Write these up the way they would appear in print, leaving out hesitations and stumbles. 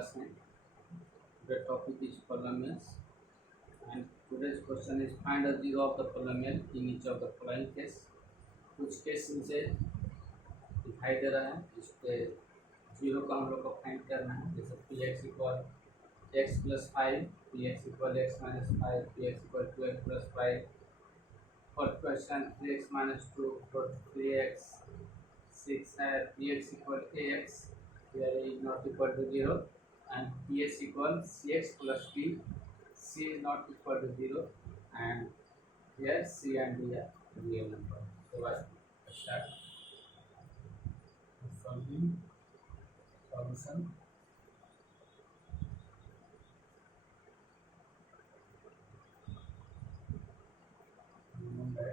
क्लास में. The topic is polynomials, and today's question is find a zero of the polynomial in each of the following case. कुछ केस इनसे दिखाई दे रहा है, इस पे जीरो का हम लोग को फाइंड करना है. जैसे P x equal x plus five, P x equal x minus five, P x equal two x plus five. First question three x minus two, three x six है. P x equal a x, here is not equal to 0, and ps equal cx plus d, c is not equal to 0, and here c and d are real number. So let's start solving solution. Number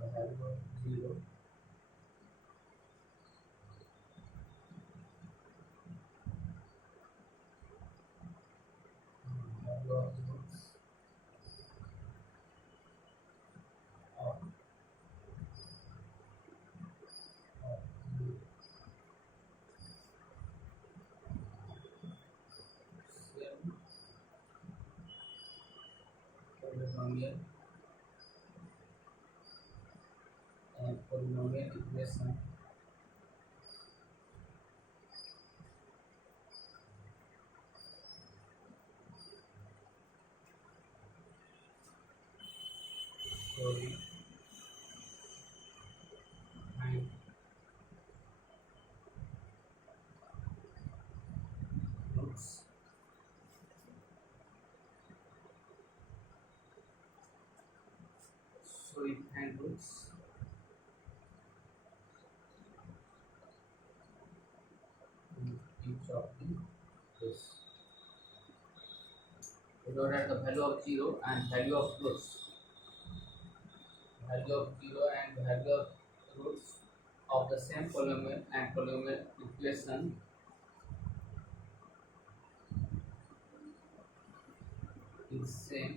the value of 0, value of roots of same polynomial and polynomial equation showing find roots find roots in each of the case. We know that the value of 0 and value of roots, value of 0 and value of roots of the same polynomial and polynomial equation is same,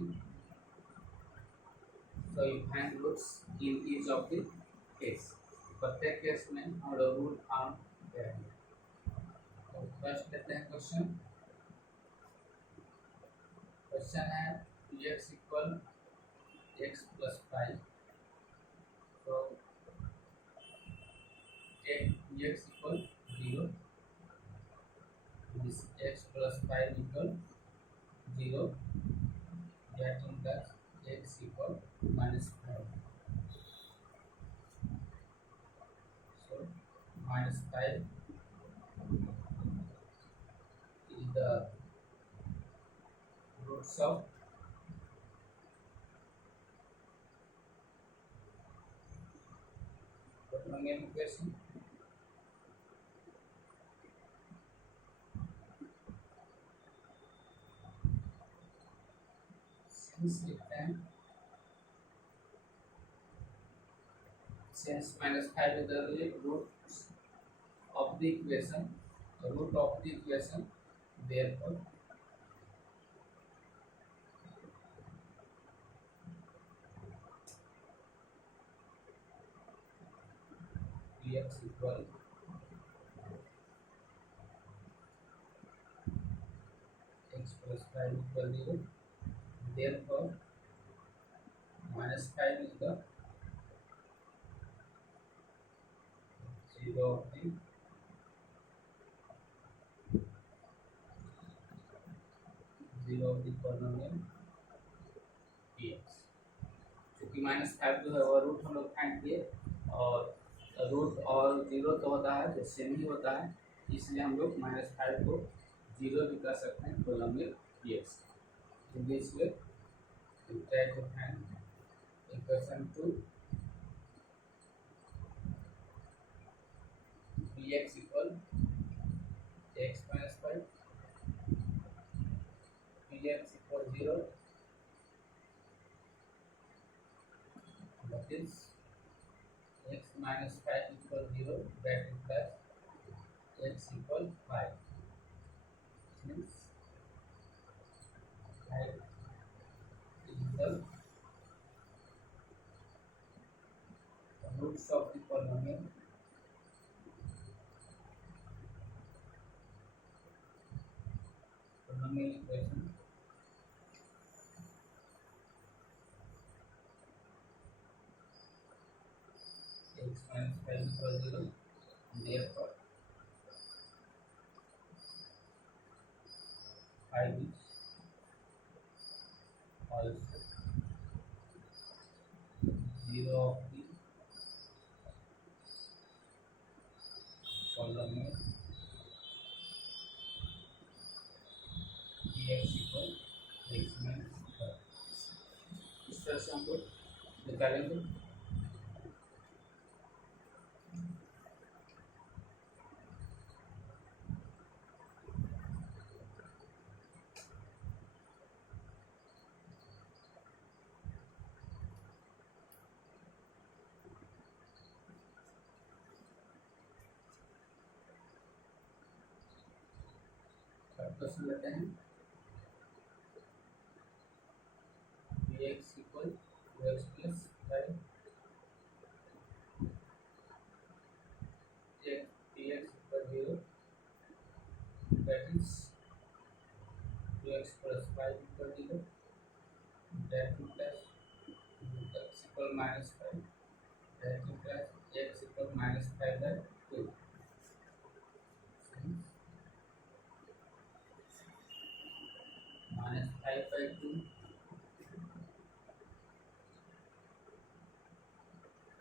so you find roots in each of the case. प्रत्येक केस में हम लोग root farm करेंगे. तो first लेते हैं question. Question है P x equal x plus five. तो P x equal 0, this x plus 5 equal 0, that implies x equal minus 5. So minus 5 is the roots of polynomial equation. Since minus 5 is the root of the equation, therefore px equal x plus 5 equal 0. Therefore minus 5 is the 0 of the polynomial px. क्योंकि माइनस 5 जो है वो रूट हम लोग फाइंड किए, और रूट और 0 तो होता है, जो सेम ही होता है, इसलिए हम लोग माइनस 5 को 0 भी कर सकते हैं polynomial px. In this way we try to find equation to px equal x minus 5, px equal 0, that is x minus 5 equal 0, that implies x equal 5. Since 5 is the roots of the polynomial equation. X minus 5 equals 0. Therefore, 5 is also 0 of the polynomial dx equal x minus 5. इस तरह से हम लोग निकालेंगे. क्वेश्चन लेते हैं. dx equal x plus 5 dx equal 0, that is 2x plus 5 equal 0, that implies x equal minus 5, that implies x equal minus 5 by 2. Minus 5 by 2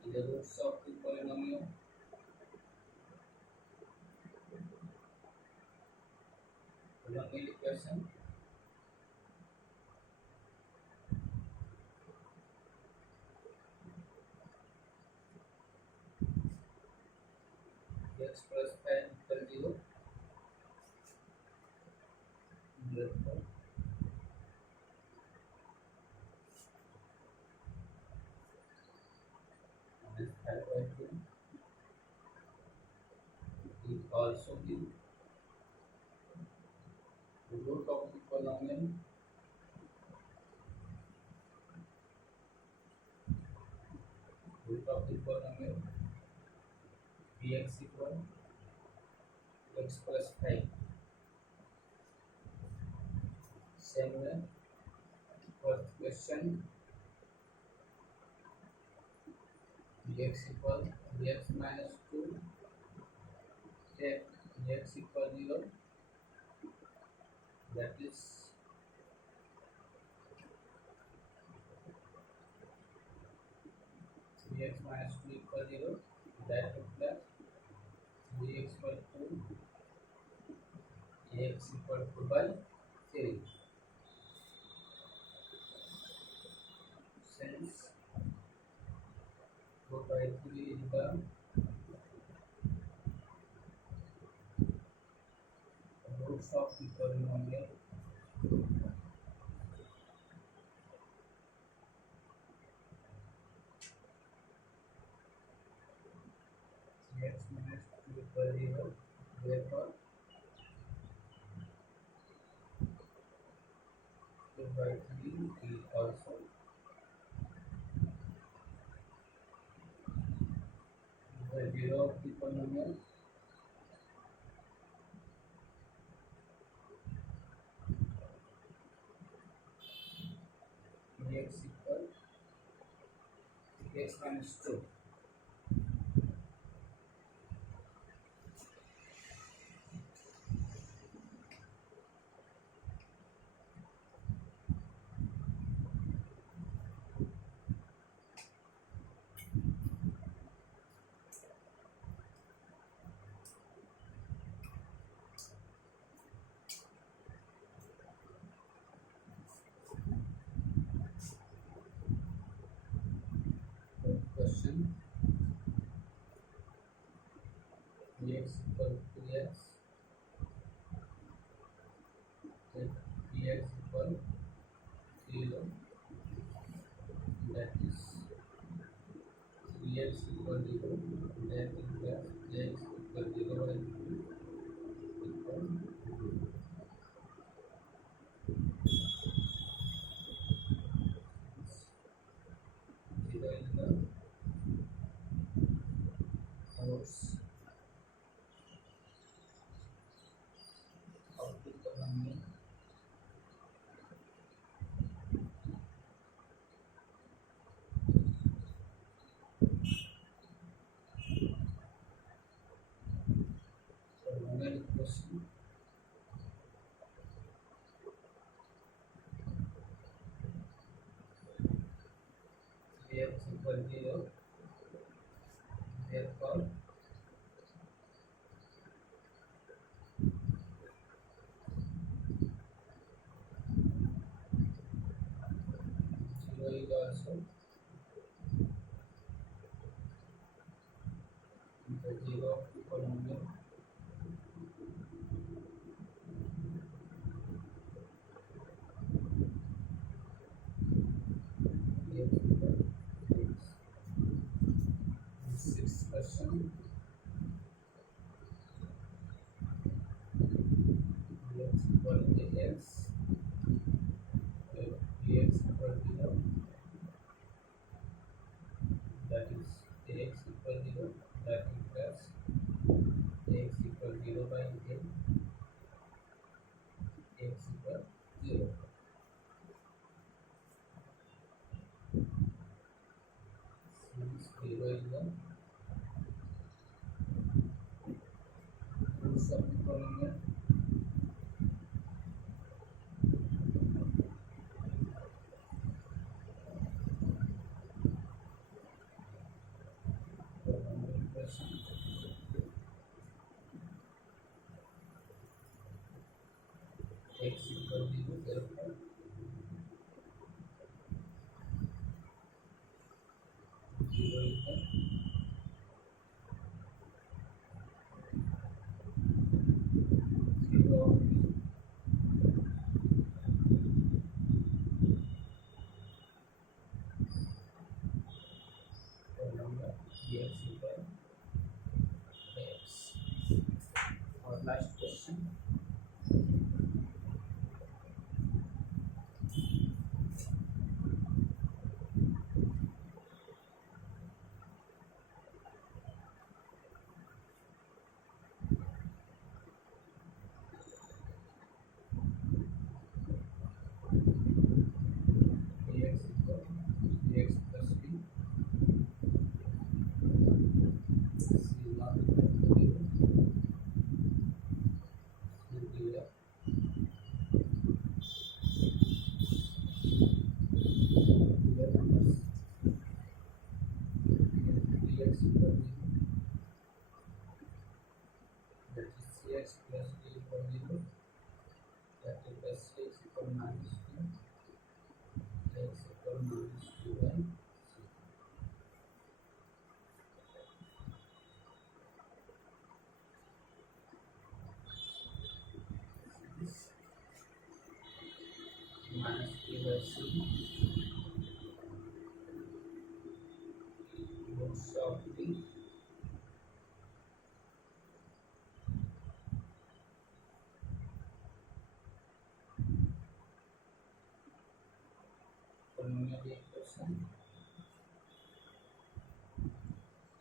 is the roots of the polynomial equation. X plus 5 equal 0. Therefore, minus 5 by 2 is also the root of the polynomial dx equal x plus 5. Same way, first question, dx equal dx minus 2, take dx equal 0, that is dx minus 2 equal 0, that implies dx equal 2, x equal 2 by 3. Since 2 by 3 is the roots of the polynomial, x minus 2 equal 0, therefore 2 by 3 is also the 0 of the polynomial. Dx equal x minus 2. Question, dx equal 3x, dx equal 0, that is 3x equal 0, that implies x equal 0 and 2 equal 0 is the question. X equal 0, therefore 0 is also the 0 of the polynomial. X equal x. Sixth question. X equal ax, dx equal 0, that is ax equal 0, that implies x equal 0 by a, x equal 0. Since 0 is the roots of the polynomial, question. X equal 0, therefore 0 is the zero of the polynomial dx equal x. Our last question. Dx equal dx plus b, c is not equal to 0, so dx real numbers, dx equal 0, that is cx plus d equal 0, that is plus x equal minus 2, x equal minus 2 by c. Minus 2 by c, roots of the polynomial equation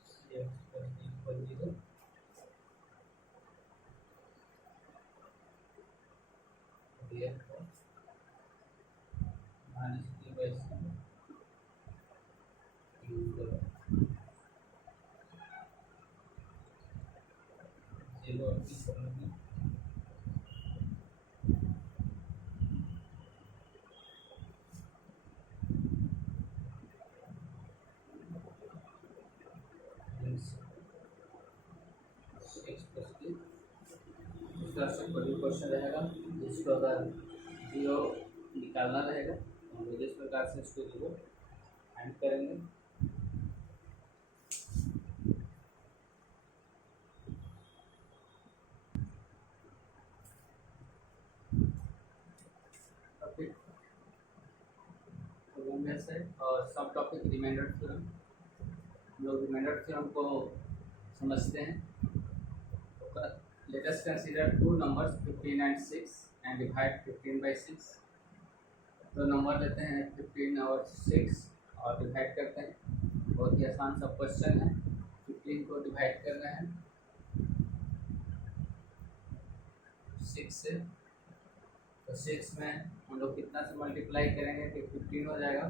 cx plus d equal 0, therefore minus 3 by c is the 0 of the polynomial. Hence x plus d। इस तरह से कोई भी क्वेश्चन रहेगा जिसको अगर जीरो निकालना रहेगा तो हम लोग इस प्रकार से इसको जीरो एंड करेंगे। टॉपिक से और सब टॉपिक रिमाइंडर थ्योरम, हम लोग रिमाइंडर थ्योरम को समझते हैं। Let us consider two numbers 15 and 6 and divide 15 by 6। दो नंबर लेते हैं 15 और 6 और डिवाइड करते हैं। बहुत ही आसान सा क्वेश्चन है। 15 को डिवाइड करना है 6 से, तो 6 में हम लोग कितना से मल्टीप्लाई करेंगे कि 15 हो जाएगा।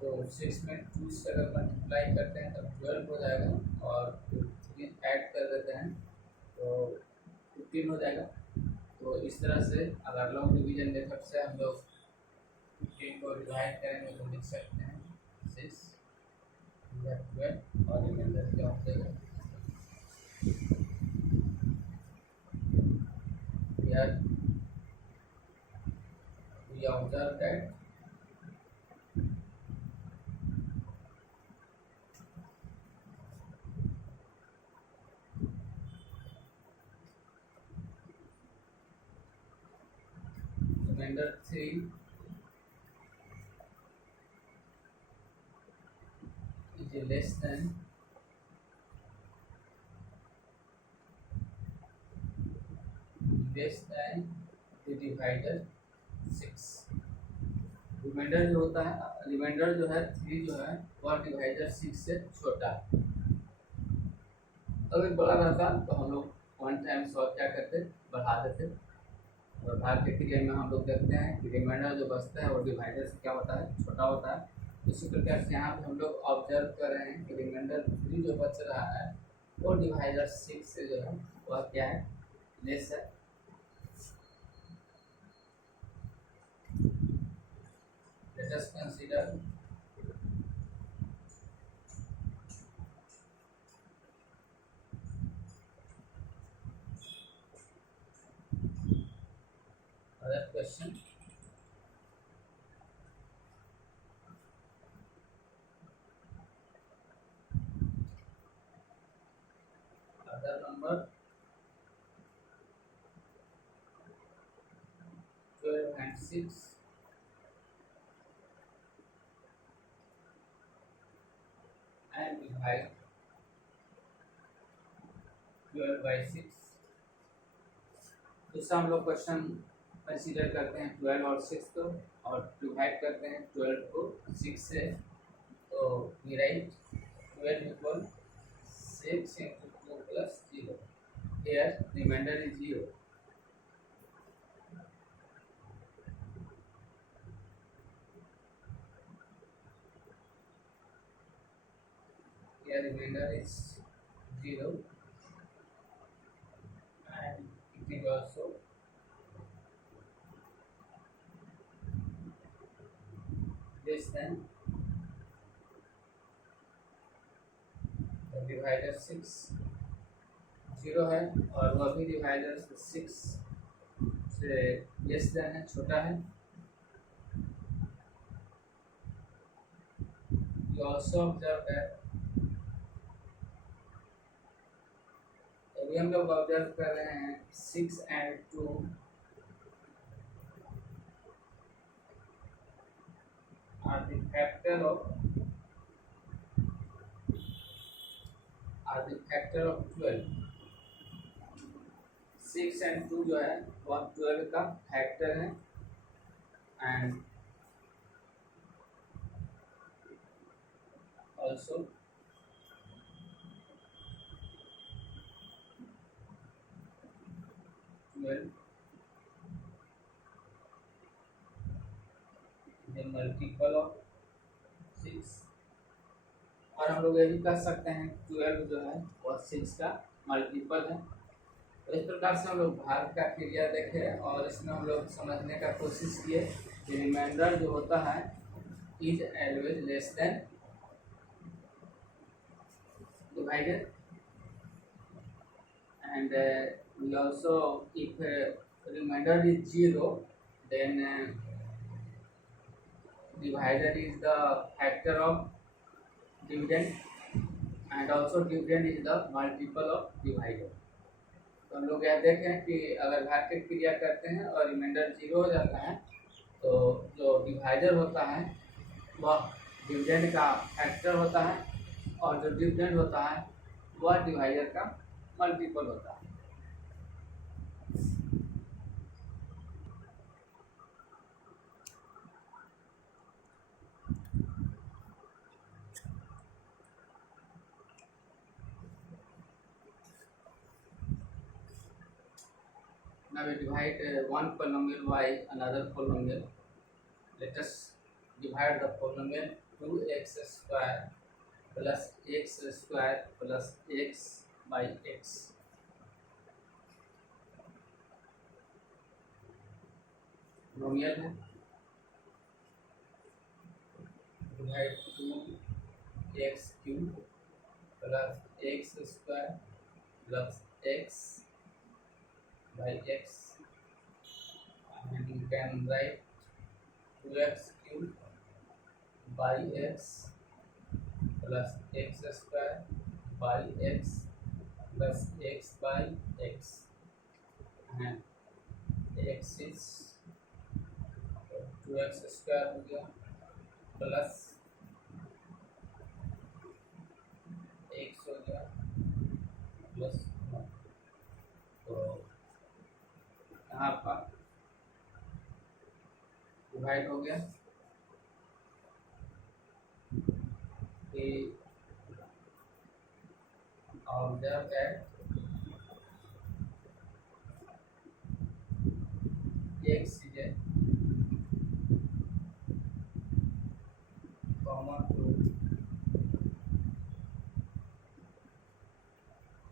तो 6 में 2 से अगर मल्टीप्लाई करते हैं तो 12 हो जाएगा और 3 ऐड कर देते हैं तो 15 हो जाएगा। तो इस तरह से अगर लॉन्ग डिवीजन मेथड से हम लोग 15 को डिवाइड करेंगे तो लिख सकते हैं 6 12 और रिमाइंडर क्या हो जाएगा। Here we observe that remainder 3 is less than the divider 6। रिमाइंडर जो होता है, रिमाइंडर जो है 3 जो है वह डिवाइडर 6 से छोटा है। अगर बड़ा रहता तो हम लोग 1 टाइम्स और क्या करते, बढ़ा देते। और भाग के क्रिया में हम लोग देखते हैं कि रिमाइंडर जो बचता है वो डिवाइडर से क्या होता है, छोटा होता है। इसी प्रकार से यहाँ पे हम लोग ऑब्जर्व कर रहे हैं कि रिमाइंडर 3 जो बच रहा है वो डिवाइडर 6 से जो है वह क्या है, लेस है। Let us consider other question. Other number 12 and 6 and divide 12 by 6। दूसरा हम लोग क्वेश्चन कंसीडर करते हैं 12 और 6 को और डिवाइड करते हैं 12 को 6 से। तो वी राइट 12 इक्वल 6 into 2 plus 0। Here remainder is 0। Here remainder is 0 and it is also less than the divider 6। 0 है और वह भी डिवाइडर 6 से लेस देन है, छोटा है। You also observe that अभी हम लोग ऑब्जर्व कर रहे हैं 6 and 2 are the factor of 12। 6 and 2 जो है वह 12 का फैक्टर है एंड ऑल्सो मल्टीपल ऑफ 6। और हम लोग ये भी कर सकते हैं 12 जो है वह 6 का मल्टीपल है। तो इस प्रकार से हम लोग भाग का क्रिया देखे और इसमें हम लोग समझने का कोशिश किए कि रिमाइंडर जो होता है is always less than divided and we also if remainder is 0 then divider is the factor of dividend and also dividend is the multiple of divider। तो हम लोग यह देखें कि अगर भाग के क्रिया करते हैं और रिमाइंडर 0 हो जाता है तो जो डिवाइडर होता है वह डिविडेंड का फैक्टर होता है और जो डिविडेंड होता है वह डिवाइडर का मल्टीपल होता है। Now we divide one polynomial by another polynomial. Let us divide the polynomial 2x square plus x square plus x by x। नोमियल है, divide 2x cube plus x square plus x by x, and you can write 2x cube by x plus x square by x plus x by x, and x is 2x square हो गया plus x हो गया प्लस 1। तो यहाँ पर डिवाइड हो गया कि observe that x is a common to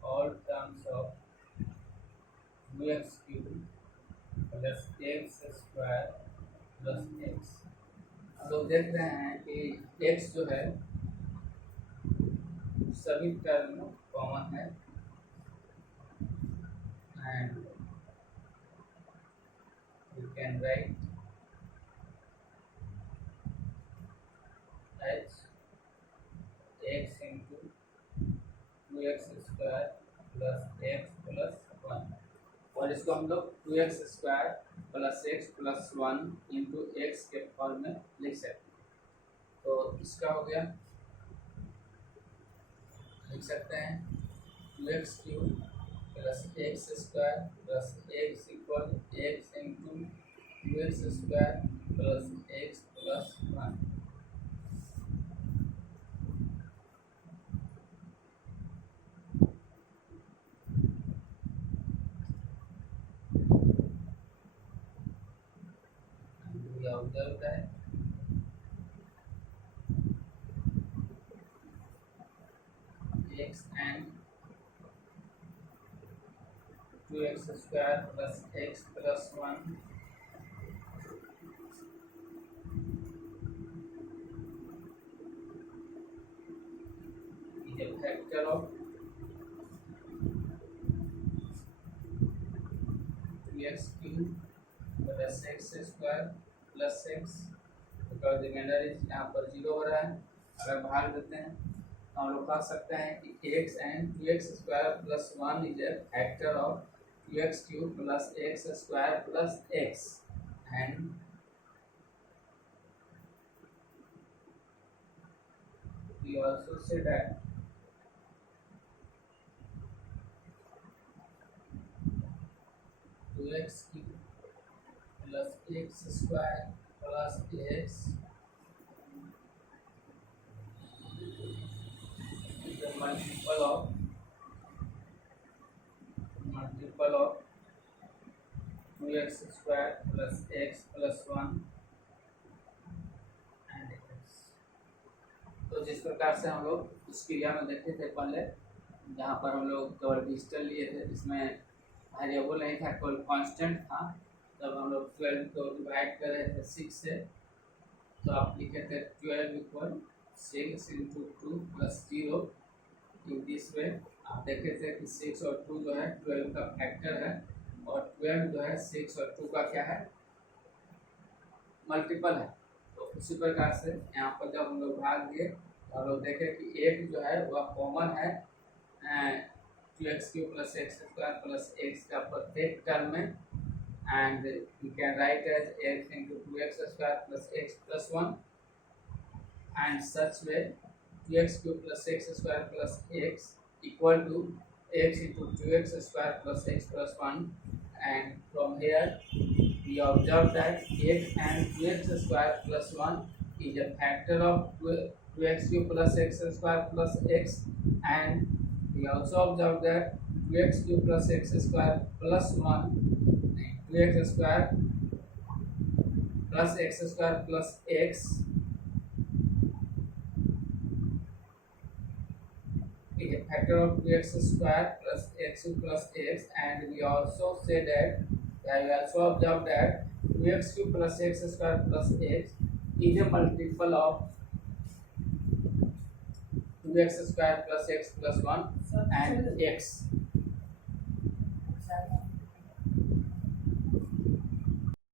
all terms of 2x cube plus x square plus x। हम लोग देख रहे हैं कि x जो है सभी टर्म में कॉमन है, and you can write h x into 2x square plus x plus 1, और इसको हम लोग 2x square plus x plus 1 into x के फॉर्म में लिख सकते हैं। तो इसका हो गया, लिख सकते हैं 2x cube plus x square plus x equal x into 2x square plus x plus 1। observe that x and 2x square plus x plus 1 is a factor of 2x cube plus x square plus x, because remainder is यहाँ पर 0 हो रहा है। अगर भाग देते हैं तो हम लोग कह सकते हैं कि x and 2x square plus 1 is a factor of 2x cube plus x square plus x, and we also say that x cube plus x square plus x is a multiple of 2x square plus x plus 1 and x। तो जिस प्रकार से हम लोग इस क्रिया में देखे थे पहले, जहाँ पर हम लोग केवल डिजिटल लिए थे, जिसमें वेरिएबल नहीं था, केवल कांस्टेंट था। जब हम लोग 12 को डिवाइड कर रहे थे 6 से, तो आप लिखे थे 12 इक्वल 6 इंटू 2 प्लस 0। इन दिस वे आप देखे थे कि 6 और 2 जो है 12 का फैक्टर है, और 12 जो है 6 और 2 का क्या है, मल्टीपल है। तो उसी प्रकार से यहाँ पर जब हम लोग भाग दिए तो हम लोग देखे कि एक जो है वह कॉमन है 2x cube plus x square plus x का प्रत्येक टर्म में, and you can write as x into 2x square plus x plus 1, and such way 2x cube plus x square plus x equal to x into 2x square plus x plus 1, and from here we observe that x and 2x square plus 1 is a factor of 2x cube plus x square plus x, and we also observe that 2x cube plus x square plus 1 2x square plus x square plus x is a factor of 2x square plus x plus x, and we also say that we also observe that 2x cube plus x square plus x is a multiple of 2x square plus x plus 1 and x.